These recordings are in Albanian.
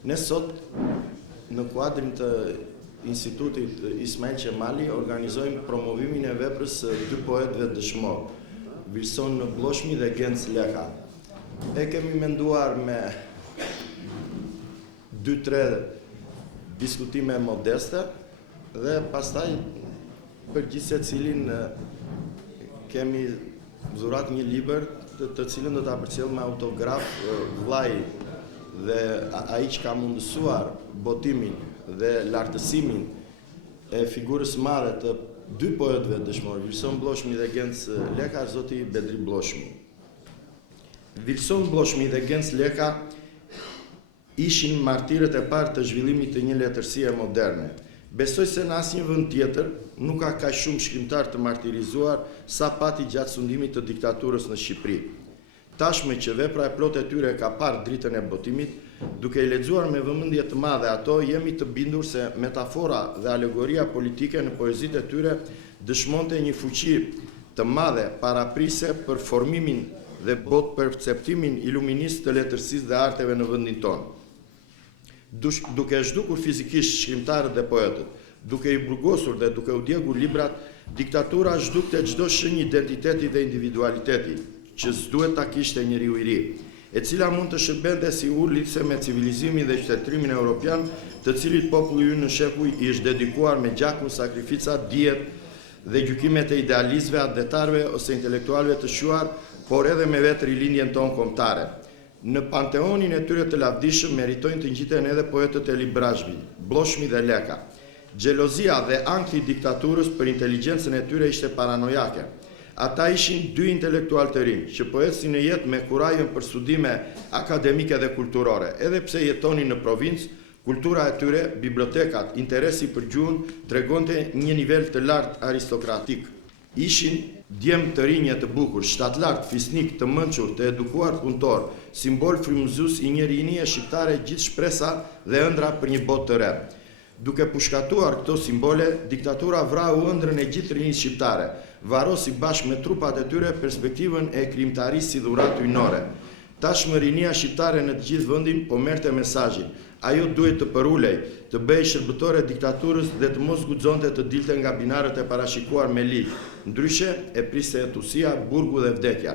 Ne sot, në kuadrin të Institutit Ismail Qemali, organizojmë promovimin e veprës së dy poetëve dëshmor, Vilson Bloshmi dhe Genc Leha. E kemi menduar me 2-3 diskutime modeste dhe pastaj për gjithë secilin kemi dhurat një libër të cilën do ta përcjell me autograf vllai dhe ai që ka mundësuar botimin dhe lartësimin e figurës madhe të dy poetëve dëshmor, Vilson Bloshmi dhe Genc Leha, zoti Bedri Bloshmi. Vilson Bloshmi dhe Genc Leha ishin martirët e parë të zhvillimit të një letërsie moderne. Besoj se në asnjë vend tjetër nuk ka kaq shumë shkrimtar të martirizuar sa pati gjatë sundimit të diktaturës në Shqipëri. Tashmë që vepra e plotë e tyre ka parë dritën e botimit, duke i lexuar me vëmendje të madhe ato, jemi të bindur se metafora dhe alegoria politike në poezitë e tyre dëshmonte një fuqi të madhe paraprise për formimin dhe bot perceptimin iluminist të letërsisë dhe arteve në vendin tonë. Duke zhdukur fizikisht shkrimtarët dhe poetët, duke i burgosur dhe duke u djegur librat, diktatura zhdukte çdo shenjë identiteti dhe individualiteti, që s'duhet ta kishte njeriu i ri, e cila mund të shërbente si ulëse me civilizimin dhe qytetrimin evropian, të cilit populli ynë në shekuj i është dedikuar me gjakun, sakrificat, dijet dhe gjykimet e idealistëve, atletarëve ose intelektualëve të shuar, por edhe me vetë rilindjen tonë kombëtare. Në panteonin e tyre të lavdishëm meritojnë të ngjiten edhe poetët e Librazhmi, Bloshmi dhe Leha. Xhelozia dhe ankthi i diktaturës për inteligjencën e tyre ishte paranojake. Ata ishin dy intelektual të rinj, që po ecnin në jetë me kurajën për studime akademike dhe kulturore. Edhe pse jetonin në provincë, kultura e tyre, bibliotekat, interesi për gjuhën tregonte një nivel të lartë aristokratik. Ishin djem të rinje të bukur, shtatlart, fisnik, të mençur, të edukuar punëtor, simbol frymëzues i një rinie shqiptare gjithë shpresa dhe ëndra për një botë të re. Duke pushkatuar këto simbole, diktatura vrau ëndrën e gjithë rinisë shqiptare, varosi bashkë me trupat e tyre perspektivën e krijimtarisë si dhuratë hyjnore. Tashmë rinia shqiptare në të gjithë vendin po merrte mesazhin. Ajo duhet të përulej, të bëhej shërbëtore diktaturës dhe të mos guxonte të dilte nga binarët e parashikuar me ligj. Ndryshe e priste etusia, burgu dhe vdekja.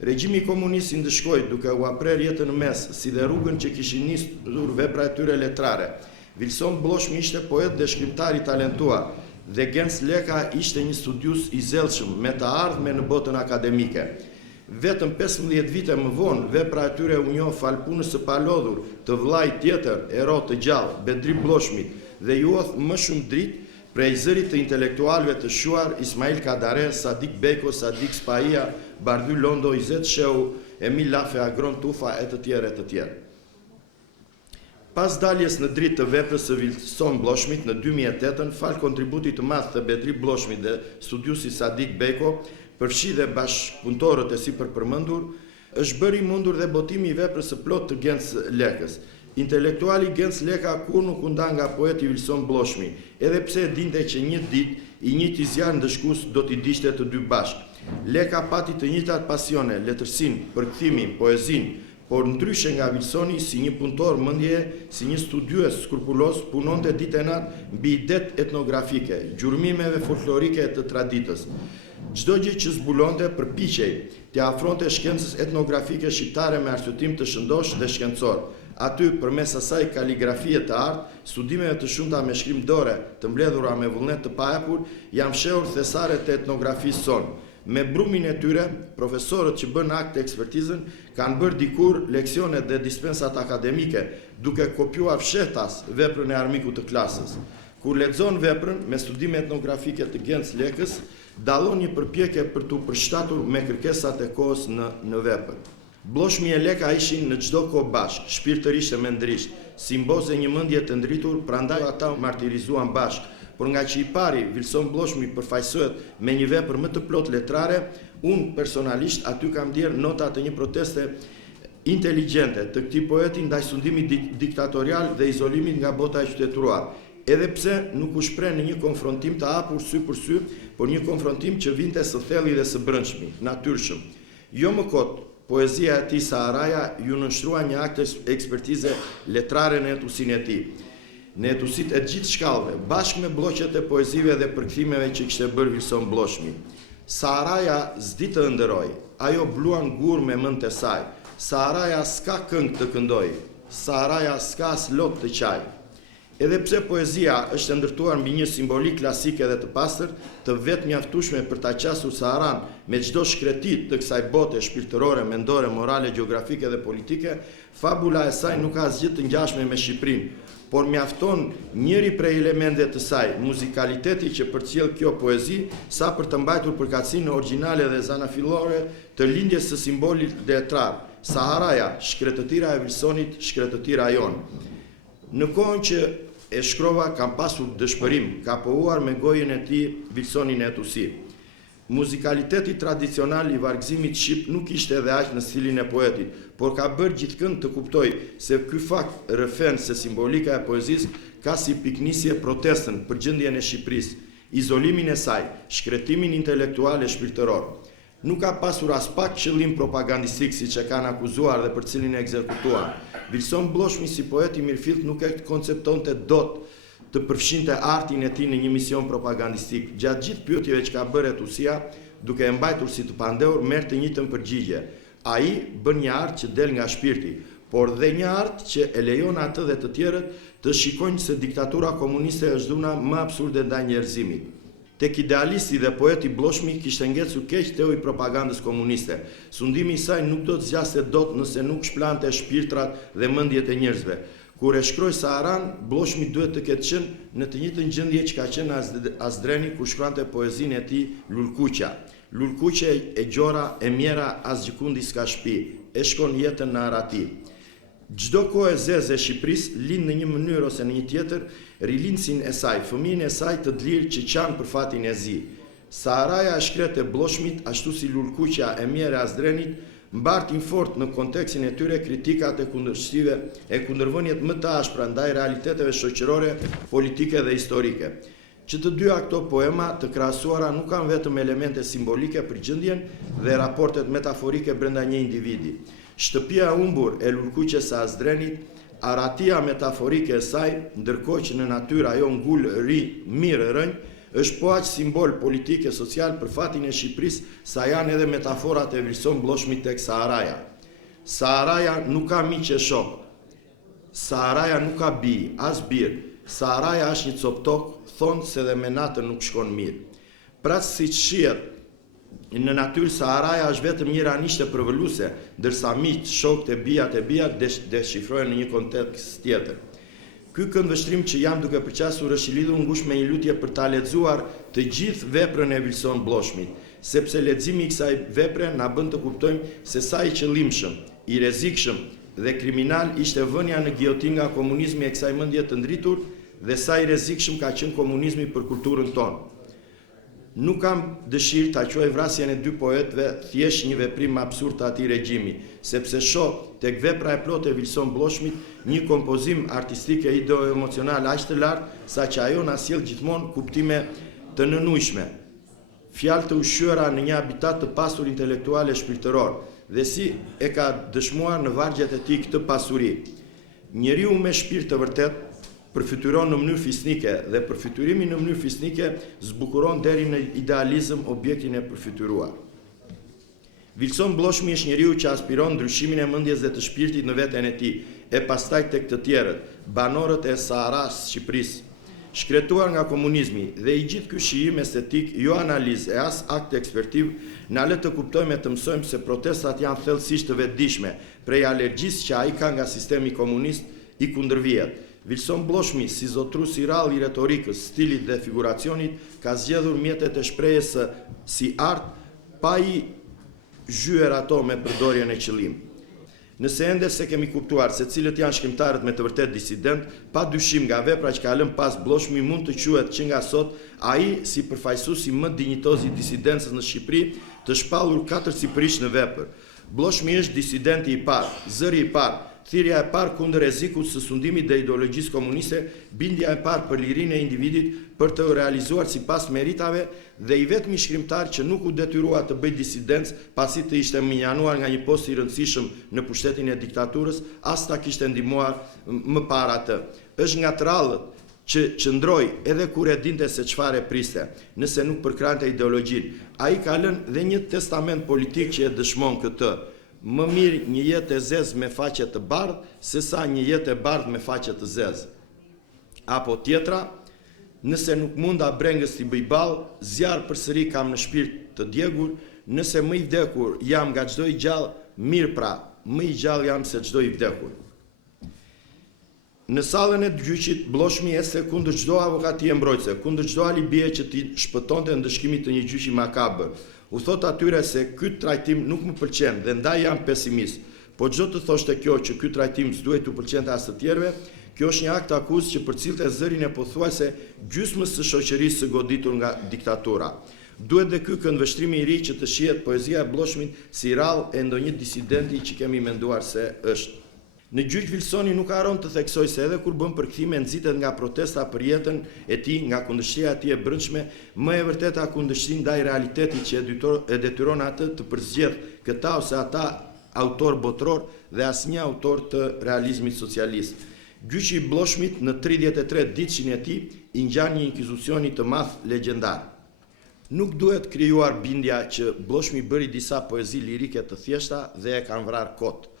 Regjimi komunist i ndëshkoi duke u aprer jetën në mes, si dhe rrugën që kishin nisur vepra e tyre letrare. Vilson Bloshmi ishte poet dhe shkrimtar i talentuar, dhe Genc Leha ishte një studius i zellshëm me të ardhme në botën akademike. Vetëm 15 vite më vonë, vepra e tyre u njoh fal punës së palodhur të vllait tjetër, ero të gjallë, Bedri Bloshmit, dhe ju hodh më shumë dritë prej zërit të intelektualëve të shuar Ismail Kadare, Sadik Beko, Sadik Spaia, Bardy Londo, Izet Sheu, Emil Lafe, Agron Tufa e të tjerë e të tjerë. Pas daljes në dritë të veprës së Vilson Bloshmit në 2008, fal kontributit të madh të Bedri Bloshmit dhe studiusit Sadik Beko, përfshi dhe bashkëpunëtorët e sipërpërmendur, është bëri mundur dhe botimi i veprës së plot të Genc Lehës. Intelektuali Genc Leha kur nuk u nda nga poeti Vilson Bloshmi, edhe pse e dinte që një ditë i njëjti zjarr ndëshkues do t'i diqte të dy bashkë. Leha pati të njëjtat pasione, letërsinë, përkthimin, poezinë, por ndryshe nga Vilsoni, si një punëtor mendje, si një studiues skrupulos, punonte ditë e natë mbi idet etnografike, gjurmimeve folklorike të traditës. Çdo gjë që zbulonte përpiqej t'i afronte shkencës etnografike shqiptare me arsyetim të shëndosh dhe shkencor. Aty, përmes asaj kaligrafie të artë, studimeve të shumta me shkrim dore, të mbledhura me vullnet të pahapur, janë fshehur thesaret të etnografisë sonë. Me brumin e tyre, profesorët që bën akt të ekspertizën kanë bërë dikur leksionet dhe dispensat akademike, duke kopjuar fshehtas veprën e armikut të klasës. Kur lexon veprën me studime etnografike të Genc Lehës, dallon një përpjekje për t'u përshtatur me kërkesat e kohës në vepër. Bloshmi e Leha ishin në çdo kohë bashkë, shpirtërisht e mendërisht, simboze një mendje të ndritur, prandaj ata martirizuan bashkë. Por nga që i pari, Vilson Bloshmi përfaqësohet me një vepër më të plot letrare, unë personalisht aty kam ndier nota të një proteste inteligjente të këtij poeti ndaj sundimit diktatorial dhe izolimit nga bota e qytetëruar. Edhe pse nuk u shpreh në një konfrontim të hapur sy për sy, por një konfrontim që vinte së thelli dhe së brendshmi, natyrshëm. Jo më kot, poezia e tij Saharaja ju nënshtrua një akt ekspertize letrare në etusin e tij. Në etusit e gjithë shkallëve, bashkë me bloqet e poezive dhe përkthimeve që kishte bërë Wilson Bloshmi. Saharaja s'di të ëndëroj, ajo bluan gur me mend të saj. Saharaja s'ka këngë të këndoj, Saharaja s'ka as lot të qaj. Edhe pse poezia është ndërtuar mbi një simbolik klasike dhe të pastër, të vetë mjaftueshme për ta qasur Saharan me çdo shkretit të kësaj bote shpirtërore, mendore, morale, gjeografike dhe politike, fabula e saj nuk ka asgjë të ngjashme me Shqipërinë, por mjafton njëri prej elementeve të saj, muzikaliteti që përcjell kjo poezi, sa për të mbajtur përkatësinë origjinale dhe zanafillore të lindjes së simbolit letrar. Saharaja, shkretëtira e Wilsonit, shkretëtira jon. Në kohën që e shkrova kam pasur dëshpërim, ka pohuar me gojën e tij Wilsonin e Etusi. Muzikaliteti tradicional i vargëzimit shqip nuk ishte edhe aq në stilin e poetit, por ka bërë gjithkënd të kuptoj se ky fakt rrëfen se simbolika e poezisë ka si piknisje protestën për gjendjen e Shqipërisë, izolimin e saj, shkretimin intelektual e shpirtëror. Nuk ka pasur as pak qëllim propagandistik siç e kanë akuzuar dhe për cilin e ekzekutuar. Wilson Bloshmi si poet i mirëfillt nuk e konceptonte dot të përfshinte artin e tij në një mision propagandistik. Gjatë gjithë pyetjeve që ka bërë Etusia, duke e mbajtur si të pandehur, merr të njëjtën përgjigje. Ai bën një art që del nga shpirti, por dhe një art që e lejon atë dhe të tjerët të shikojnë se diktatura komuniste është dhuna më absurde ndaj njerëzimit. Tek idealisti dhe poeti Bloshmi kishte ngecur keq teu i propagandës komuniste. Sundimi i saj nuk do të zgjaste dot nëse nuk shplante shpirtrat dhe mendjet e njerëzve. Kur e shkroi Saharan, Bloshmi duhet të ketë qenë në të njëjtën gjendje që ka qenë Azdreni kur shkruante poezinë e tij Lulkuqa. Lulkuqe e gjora e mjera as gjikundi s'ka shtëpi, e shkon jetën në arati. Çdo kohë e zezë e Shqipërisë lind në një mënyrë ose në një tjetër rilindsin e saj, fëmijën e saj të lirë që qanë për fatin e zi. Saharaja e shkret e Bloshmit, ashtu si Lulkuqa e mjere e Azdrenit, mbartin fort në kontekstin e tyre kritikat e kundërshtive e kundërvënjet më të ashpra ndaj realiteteve shoqërore, politike dhe historike. Që të dyja këto poema të krahasuara nuk kanë vetëm elemente simbolike për gjendjen dhe raportet metaforike brenda një individi. Shtëpia e humbur e Lulkuqes së Azdrenit, aratia metaforike e saj, ndërkohë që në natyrë ajo ngul mirë rënj, është po aq simbol politik e social për fatin e Shqipërisë sa janë edhe metaforat e Wilson Bloshmit tek Saharaja. Saharaja nuk ka miq e shok. Saharaja nuk ka bi, as bir. Saharaja është një cop tokë, thonë se dhe me natën nuk shkon mirë. Pra siç shihet, në natyrë Saharaja është vetëm një ranishte përvëlluse, ndërsa miqt, shokët e bijat deshifrohen në një kontekst tjetër. Ky këndvështrim që jam duke përqasur është i lidhur ngushtë me një lutje për ta lexuar të gjithë veprën e Wilson Bloshmit, sepse leximi i kësaj vepre na bën të kuptojmë se sa i qëllimshëm, i rrezikshëm dhe kriminal ishte vënia në giotin nga komunizmi e kësaj mendje të ndritur dhe sa i rrezikshëm ka qenë komunizmi për kulturën tonë. Nuk kam dëshirë ta quaj vrasjen e dy poetëve thjesht një veprim absurd të atij regjimi, sepse shoh tek vepra e plotë e Wilson Bloshmit një kompozim artistik e ideo-emocional aq të lartë saqë ajo na sjell gjithmonë kuptime të nënujshme. Fjalë të ushqyera në një habitat të pasur intelektual e shpirtëror, dhe si e ka dëshmuar në vargjet e tij këtë pasuri. Njeriu me shpirt të vërtet përfytyron në mënyrë fisnike dhe përfytyrimi në mënyrë fisnike zbukuron deri në idealizëm objektin e përfytyruar. Wilson Bloshmi është njeriu që aspiron ndryshimin e mendjes dhe të shpirtit në veten e tij, e pastaj tek të tjerët, banorët e Saharas Shqipërisë. Shkretuar nga komunizmi dhe i gjithë ky shijim estetik, jo analizë e as akt ekspertiv, na le të kuptojmë e të mësojmë se protestat janë thellësisht të vetëdijshme, prej alergjisë që ai ka nga sistemi komunist i kundërvijat. Wilson Bloshmi, si zotrus i rrallë i retorikës, stilit dhe figuracionit, ka zgjedhur mjetet e shprehjes si art, pa i zhyer ato me përdorjen e qëllim. Nëse ende se kemi kuptuar se cilët janë shkrimtarët me të vërtet disident, pa dyshim nga vepra që ka lënë pas Bloshmi mund të quhet që nga sot ai si përfaqësuesi më dinjitoz i disidencës në Shqipëri, të shpallur katërsipërisht në vepër. Bloshmi është disidenti i parë, zëri i parë, thirrja e parë kundër rrezikut së sundimit dhe ideologjisë komuniste, bindja e parë për lirinë e individit për të realizuar sipas meritave dhe i vetmi shkrimtar që nuk u detyrua të bëjë disidencë pasi të ishte minjanuar nga një post i rëndësishëm në pushtetin e diktaturës, as ta kishte ndihmuar më para atë. Është nga trallët që qëndroi edhe kur e dinte se çfarë priste, nëse nuk përkrante ideologjinë. Ai ka lënë dhe një testament politik që e dëshmon këtë. Më mirë një jetë e zezë me faqe të bardhë, se sa një jetë e bardhë me faqe të zezë. Apo tjetra, nëse nuk munda brengës t'i bëj ballë, zjarë përsëri kam në shpirt të djegur, nëse më i vdekur jam nga çdo i gjallë, mirë pra, më i gjallë jam se çdo i vdekur. Në sallën e gjyqit, Bloshmi ese kundër çdo avokatie mbrojtëse, kundër çdo alibie që t'i shpëtonte ndëshkimit të një gjyqi makabër. U thot atyre se ky trajtim nuk më pëlqen dhe ndaj jam pesimist. Po çdo të thoshte kjo që ky trajtim s'duhet t'u pëlqente as të tjerëve, kjo është një akt akuzë që përcillte zërin e pothuajse gjysmës së shoqërisë së goditur nga diktatura. Duhet dhe ky këndvështrimi i ri që të shihet poezia e Bloshmit si rrallë e ndonjë disidenti që kemi menduar se është. Në gjyq Wilsoni nuk haron të theksoj se edhe kur bën përkthime nxitet nga protesta për jetën e tij, nga kundërshtia e tij e brendshme, më e vërteta kundërshtia ndaj realitetit që e detyron atë të përzgjedh këta ose ata autor botror dhe asnjë autor të realizmit socialist. Gjyqi i Bloshmit në 33 ditëshin e tij i ngjan një inkvizicioni të madh legjendar. Nuk duhet krijuar bindja që Bloshmi bëri disa poezi lirike të thjeshta dhe e kanë vrarë kot.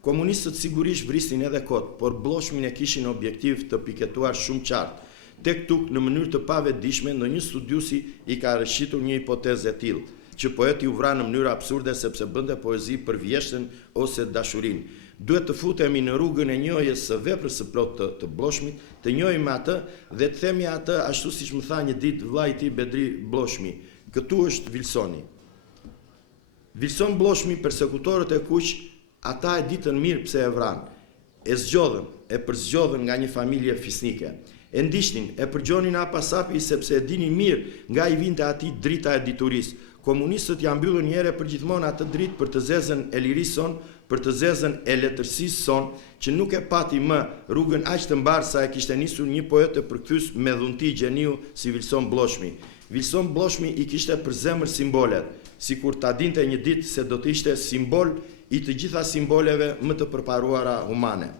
Komunistët sigurisht vrisin edhe kot, por Bloshmin e kishin objektiv të piketuar shumë qartë. Tek tuk në mënyrë të pavetdijshme ndonjë studiusi i ka rëshqitur një hipotezë e tillë, që poeti u vra në mënyrë absurde sepse bënte poezi për vjeshtën ose dashurinë. Duhet të futemi në rrugën e njohjes së veprës së plotë të Bloshmit, të njohim atë dhe të themi atë ashtu siç më tha një ditë vllai i tij Bedri Bloshmi. Këtu është Wilsoni. Wilson Bloshmi, persekutorët e kuq, ata e ditën mirë pse e vran. E zgjodhën, e përzgjodhën nga një familje fisnike. E ndiqnin, e përgjonin apasapi sepse e dinin mirë nga i vinte atij drita e diturisë. Komunistët ja mbyllën një herë përgjithmonë atë dritë për të zezën e lirisë son, për të zezën e letërsisë son, që nuk e pati më rrugën aq të mbarë sa e kishte nisur një poet të përkthyes me dhunti gjeniu si Wilson Bloshmi. Wilson Bloshmi i kishte për zemër simbolet, sikur ta dinte një ditë se do të ishte simbol i të gjitha simboleve më të përparuara humane.